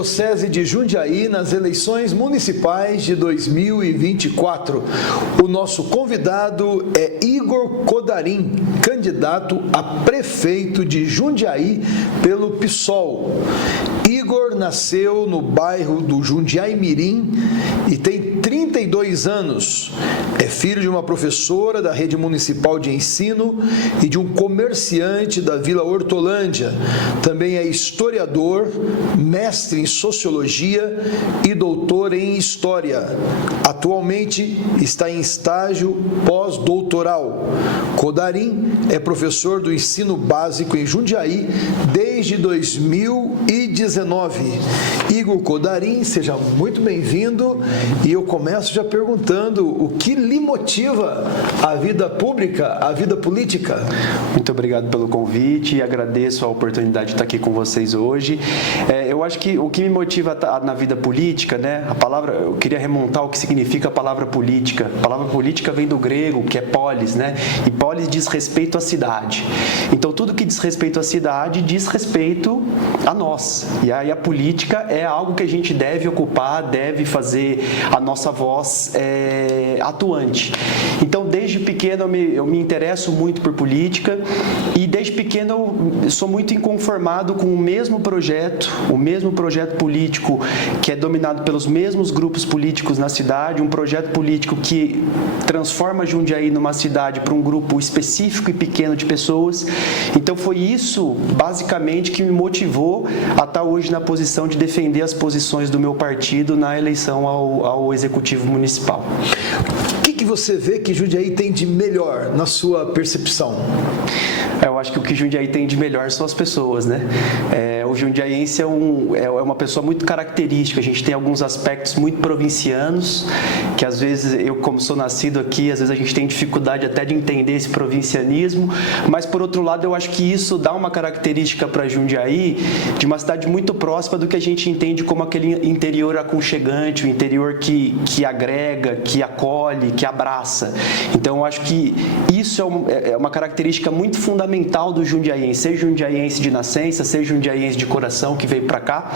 Diocese de Jundiaí nas eleições municipais de 2024. O nosso convidado é Igor Codarim, candidato a prefeito de Jundiaí pelo PSOL. Igor nasceu no bairro do Jundiaí-Mirim e tem 32 anos. É filho de uma professora da rede municipal de ensino e de um comerciante da Vila Hortolândia. Também é historiador, mestre em sociologia e doutor em história. Atualmente está em estágio pós-doutoral. Codarim é professor do ensino básico em Jundiaí desde 2019. Igor Codarim, seja muito bem-vindo e eu começo já perguntando o que lhe motiva a vida pública, a vida política. Muito obrigado pelo convite e agradeço a oportunidade de estar aqui com vocês hoje. Eu acho que o que me motiva na vida política, né, eu queria remontar o que significa a palavra política. A palavra política vem do grego, que é polis, né? E polis diz respeito à cidade. Então, tudo que diz respeito à cidade diz respeito a nós. E aí a política é algo que a gente deve ocupar, deve fazer a nossa voz atuante. Então, desde pequeno eu me interesso muito por política e desde pequeno eu sou muito inconformado com o mesmo projeto político que é dominado pelos mesmos grupos políticos na cidade, um projeto político que transforma Jundiaí numa cidade para um grupo específico e pequeno de pessoas. Então, foi isso, basicamente, que me motivou a estar hoje na posição de defender as posições do meu partido na eleição ao Executivo Municipal. O que você vê que Jundiaí tem de melhor na sua percepção? Eu acho que o que Jundiaí tem de melhor são as pessoas, né? O jundiaiense é uma pessoa muito característica. A gente tem alguns aspectos muito provincianos, que às vezes, eu como sou nascido aqui, às vezes a gente tem dificuldade até de entender esse provincianismo, mas por outro lado eu acho que isso dá uma característica para Jundiaí de uma cidade muito próxima do que a gente entende como aquele interior aconchegante, o interior que agrega, que acolhe, que abraça. Então eu acho que isso é uma característica muito fundamental do jundiaiense, seja jundiaiense de nascença, seja jundiaiense de coração que veio para cá.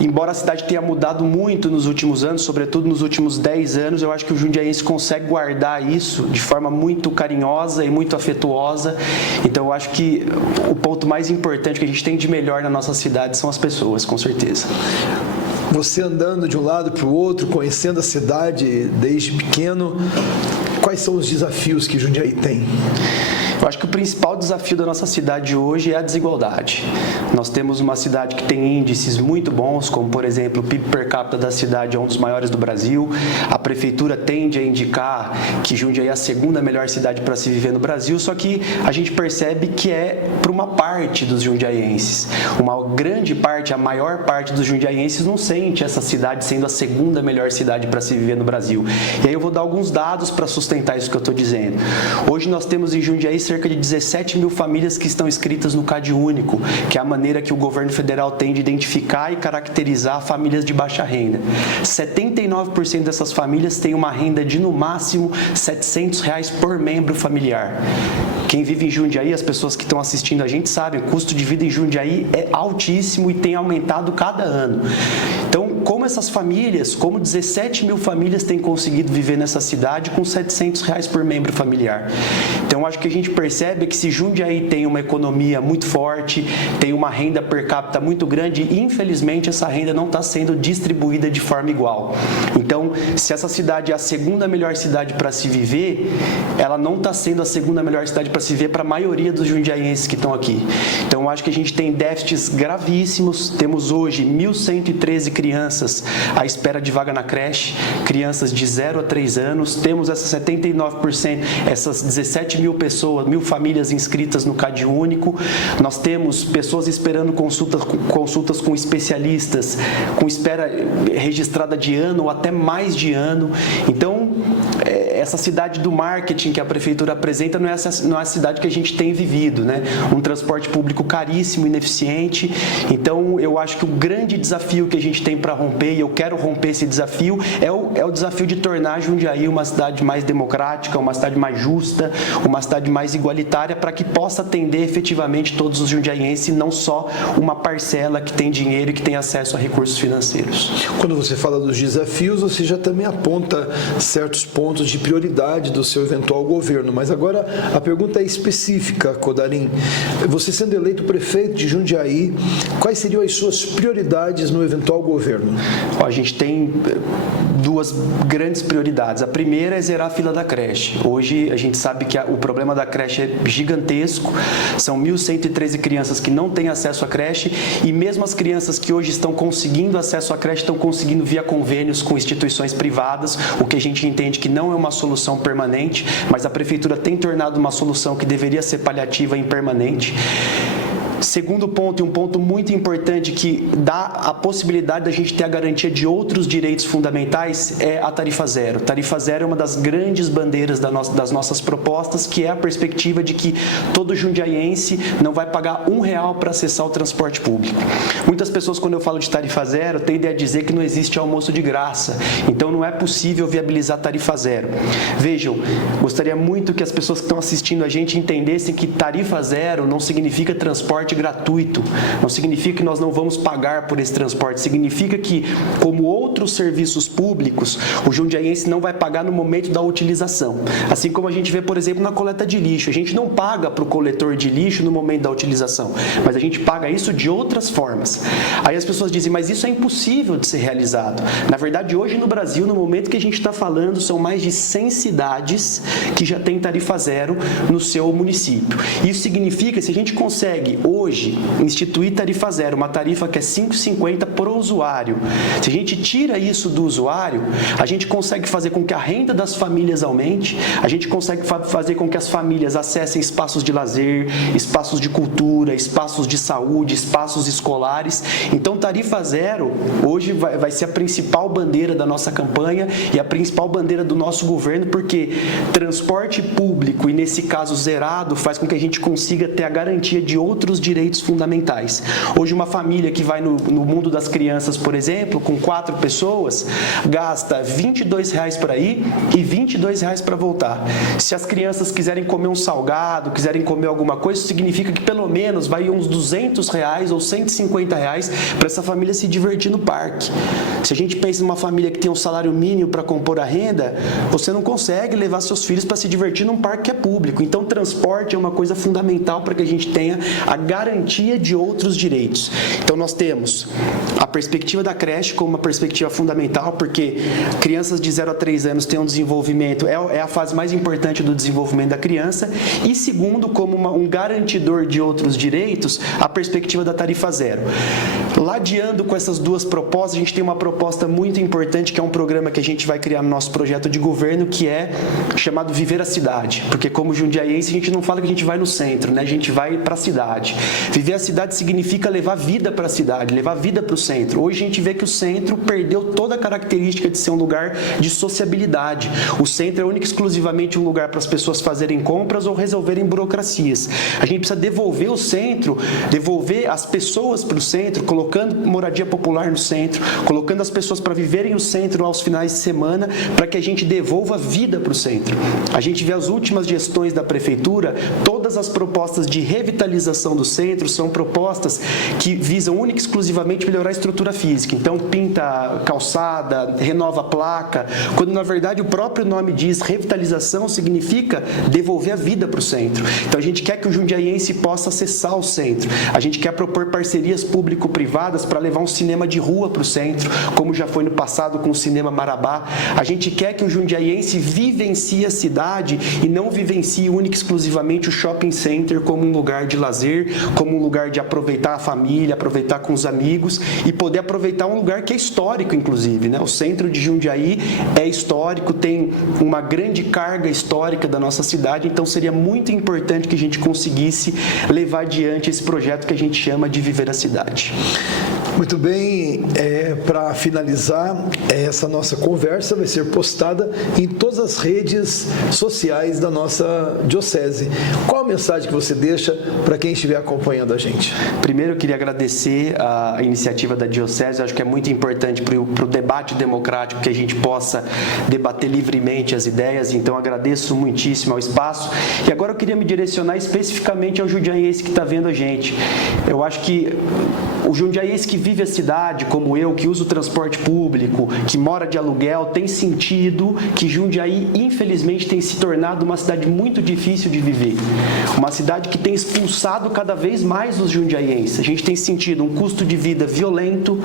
Embora a cidade tenha mudado muito nos últimos anos, sobretudo nos últimos 10 anos, eu acho que o jundiaiense consegue guardar isso de forma muito carinhosa e muito afetuosa. Então eu acho que o ponto mais importante que a gente tem de melhor na nossa cidade são as pessoas, com certeza. Você andando de um lado para o outro, conhecendo a cidade desde pequeno, quais são os desafios que Jundiaí tem? Eu acho que o principal desafio da nossa cidade hoje é a desigualdade. Nós temos uma cidade que tem índices muito bons, como, por exemplo, o PIB per capita da cidade é um dos maiores do Brasil. A prefeitura tende a indicar que Jundiaí é a segunda melhor cidade para se viver no Brasil, só que a gente percebe que é para uma parte dos jundiaienses. Uma grande parte, a maior parte dos jundiaienses não sente essa cidade sendo a segunda melhor cidade para se viver no Brasil. E aí eu vou dar alguns dados para sustentar isso que eu estou dizendo. Hoje nós temos em Jundiaí cerca de 17 mil famílias que estão inscritas no CadÚnico, que é a maneira que o governo federal tem de identificar e caracterizar famílias de baixa renda. 79% dessas famílias têm uma renda de, no máximo, R$ 700 por membro familiar. Quem vive em Jundiaí, as pessoas que estão assistindo a gente sabem, o custo de vida em Jundiaí é altíssimo e tem aumentado cada ano. Então, como essas famílias, como 17 mil famílias têm conseguido viver nessa cidade com R$ 700 por membro familiar? Então, acho que a gente percebe que se Jundiaí tem uma economia muito forte, tem uma renda per capita muito grande, infelizmente essa renda não está sendo distribuída de forma igual. Então, se essa cidade é a segunda melhor cidade para se viver, ela não está sendo a segunda melhor cidade para se viver para a maioria dos jundiaienses que estão aqui. Então, acho que a gente tem déficits gravíssimos. Temos hoje 1.113 crianças à espera de vaga na creche, crianças de 0 a 3 anos. Temos essas 79%, essas 17 mil pessoas, mil famílias inscritas no CadÚnico. Nós temos pessoas esperando consultas com especialistas, com espera registrada de ano ou até mais de ano. Então, essa cidade do marketing que a prefeitura apresenta não é a cidade que a gente tem vivido, né? Um transporte público caríssimo, ineficiente. Então, eu acho que o grande desafio que a gente tem para romper, e eu quero romper esse desafio, é o desafio de tornar Jundiaí uma cidade mais democrática, uma cidade mais justa, uma cidade mais igualitária, para que possa atender efetivamente todos os jundiaienses e não só uma parcela que tem dinheiro e que tem acesso a recursos financeiros. Quando você fala dos desafios, você já também aponta certos pontos de prioridade do seu eventual governo, mas agora a pergunta é específica, Codarim. Você sendo eleito prefeito de Jundiaí, quais seriam as suas prioridades no eventual governo? A gente tem duas grandes prioridades. A primeira é zerar a fila da creche. Hoje a gente sabe que o problema da creche é gigantesco, são 1.113 crianças que não têm acesso à creche e mesmo as crianças que hoje estão conseguindo acesso à creche estão conseguindo via convênios com instituições privadas, o que a gente entende que não é uma solução permanente, mas a prefeitura tem tornado uma solução que deveria ser paliativa e permanente. Segundo ponto, e um ponto muito importante que dá a possibilidade da gente ter a garantia de outros direitos fundamentais, é a tarifa zero. Tarifa zero é uma das grandes bandeiras das nossas propostas, que é a perspectiva de que todo jundiaiense não vai pagar R$1 para acessar o transporte público. Muitas pessoas, quando eu falo de tarifa zero, tendem a dizer que não existe almoço de graça, então não é possível viabilizar tarifa zero. Vejam, gostaria muito que as pessoas que estão assistindo a gente entendessem que tarifa zero não significa transporte gratuito, não significa que nós não vamos pagar por esse transporte, significa que, como outros serviços públicos, o jundiaiense não vai pagar no momento da utilização. Assim como a gente vê, por exemplo, na coleta de lixo, a gente não paga para o coletor de lixo no momento da utilização, mas a gente paga isso de outras formas. Aí as pessoas dizem, mas isso é impossível de ser realizado. Na verdade, hoje no Brasil, no momento que a gente está falando, são mais de 100 cidades que já têm tarifa zero no seu município. Isso significa, se a gente consegue hoje instituir tarifa zero, uma tarifa que é R$ 5,50 por usuário. Se a gente tira isso do usuário, a gente consegue fazer com que a renda das famílias aumente, a gente consegue fazer com que as famílias acessem espaços de lazer, espaços de cultura, espaços de saúde, espaços escolares. Então, tarifa zero hoje vai ser a principal bandeira da nossa campanha e a principal bandeira do nosso governo, porque transporte público, e nesse caso zerado, faz com que a gente consiga ter a garantia de outros direitos fundamentais. Hoje, uma família que vai no mundo das crianças, por exemplo, com 4 pessoas, gasta R$ 22,00 para ir e R$ 22,00 para voltar. Se as crianças quiserem comer um salgado, quiserem comer alguma coisa, isso significa que pelo menos vai uns R$ 200,00 ou R$ 150,00 para essa família se divertir no parque. Se a gente pensa em uma família que tem um salário mínimo para compor a renda, você não consegue levar seus filhos para se divertir num parque que é público. Então, transporte é uma coisa fundamental para que a gente tenha a garantia de outros direitos. Então, nós temos a perspectiva da creche como uma perspectiva fundamental, porque crianças de 0 a 3 anos têm um desenvolvimento, é a fase mais importante do desenvolvimento da criança, e segundo, como um garantidor de outros direitos, a perspectiva da tarifa zero. Ladeando com essas duas propostas, a gente tem uma proposta muito importante, que é um programa que a gente vai criar no nosso projeto de governo, que é chamado Viver a Cidade, porque como jundiaiense, a gente não fala que a gente vai no centro, né? A gente vai para a cidade. Viver a cidade significa levar vida para a cidade, levar vida para o centro. Hoje a gente vê que o centro perdeu toda a característica de ser um lugar de sociabilidade. O centro é único e exclusivamente um lugar para as pessoas fazerem compras ou resolverem burocracias. A gente precisa devolver o centro, devolver as pessoas para o centro, colocando moradia popular no centro, colocando as pessoas para viverem o centro aos finais de semana, para que a gente devolva vida para o centro. A gente vê as últimas gestões da prefeitura, todas as propostas de revitalização do centro são propostas que visam única e exclusivamente melhorar a estrutura física. Então, pinta calçada, renova a placa, quando na verdade o próprio nome diz revitalização, significa devolver a vida para o centro. Então, a gente quer que o jundiaiense possa acessar o centro. A gente quer propor parcerias público-privadas para levar um cinema de rua para o centro, como já foi no passado com o Cinema Marabá. A gente quer que o jundiaiense vivencie a cidade e não vivencie única e exclusivamente o shopping center como um lugar de lazer, como um lugar de aproveitar a família, aproveitar com os amigos e poder aproveitar um lugar que é histórico, inclusive, né? O centro de Jundiaí é histórico, tem uma grande carga histórica da nossa cidade, então seria muito importante que a gente conseguisse levar adiante esse projeto que a gente chama de Viver a Cidade. Muito bem, para finalizar, essa nossa conversa vai ser postada em todas as redes sociais da nossa diocese. Qual a mensagem que você deixa para quem estiver acompanhando a gente? Primeiro, eu queria agradecer a iniciativa da diocese. Eu acho que é muito importante para o debate democrático que a gente possa debater livremente as ideias, então agradeço muitíssimo ao espaço. E agora eu queria me direcionar especificamente ao jundiaiense que está vendo a gente. Eu acho que o jundiaiense que vive a cidade, como eu, que usa o transporte público, que mora de aluguel, tem sentido que Jundiaí, infelizmente, tem se tornado uma cidade muito difícil de viver. Uma cidade que tem expulsado cada vez mais os jundiaienses. A gente tem sentido um custo de vida violento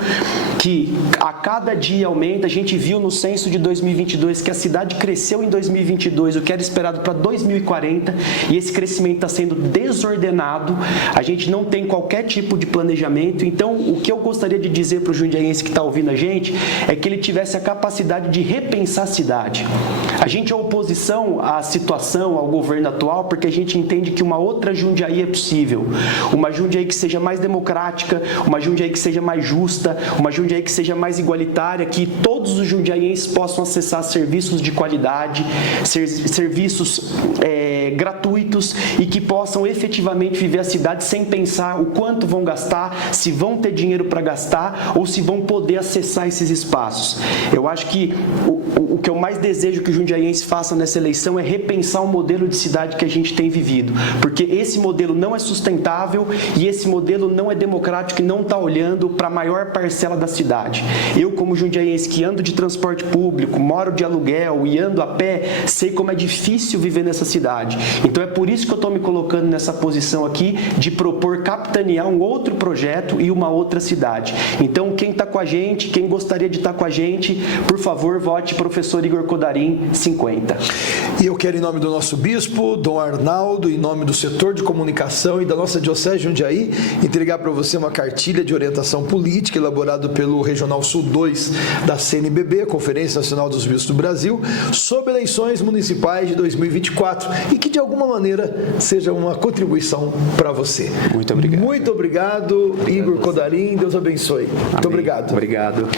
que a cada dia aumenta. A gente viu no censo de 2022 que a cidade cresceu em 2022, o que era esperado para 2040, e esse crescimento está sendo desordenado. A gente não tem qualquer tipo de planejamento. Então, o que eu gostaria de dizer para o jundiaiense que está ouvindo a gente é que ele tivesse a capacidade de repensar a cidade. A gente é oposição à situação, ao governo atual, porque a gente entende que uma outra Jundiaí é possível. Uma Jundiaí que seja mais democrática, uma Jundiaí que seja mais justa, uma Jundiaí que seja mais igualitária, que todos os jundiaienses possam acessar serviços de qualidade, serviços gratuitos e que possam efetivamente viver a cidade sem pensar o quanto vão gastar, se vão ter dinheiro para gastar ou se vão poder acessar esses espaços. Eu acho que o que eu mais desejo que o jundiaiense faça nessa eleição é repensar o modelo de cidade que a gente tem vivido, porque esse modelo não é sustentável e esse modelo não é democrático e não está olhando para a maior parcela da cidade. Eu, como jundiaiense que ando de transporte público, moro de aluguel e ando a pé, sei como é difícil viver nessa cidade. Então é por isso que eu estou me colocando nessa posição aqui de propor capitanear um outro projeto e uma outra cidade. Então quem está com a gente, quem gostaria de estar com a gente, por favor, vote professor Igor Codarim 50. E eu quero, em nome do nosso bispo, Dom Arnaldo, em nome do setor de comunicação e da nossa Diocese de Jundiaí, entregar para você uma cartilha de orientação política elaborada pelo Regional Sul 2 da CNBB, Conferência Nacional dos Bispos do Brasil, sobre eleições municipais de 2024 e que de alguma maneira seja uma contribuição para você. Muito obrigado. Muito obrigado, Igor Codarim. Deus abençoe. Amém. Muito obrigado. Obrigado.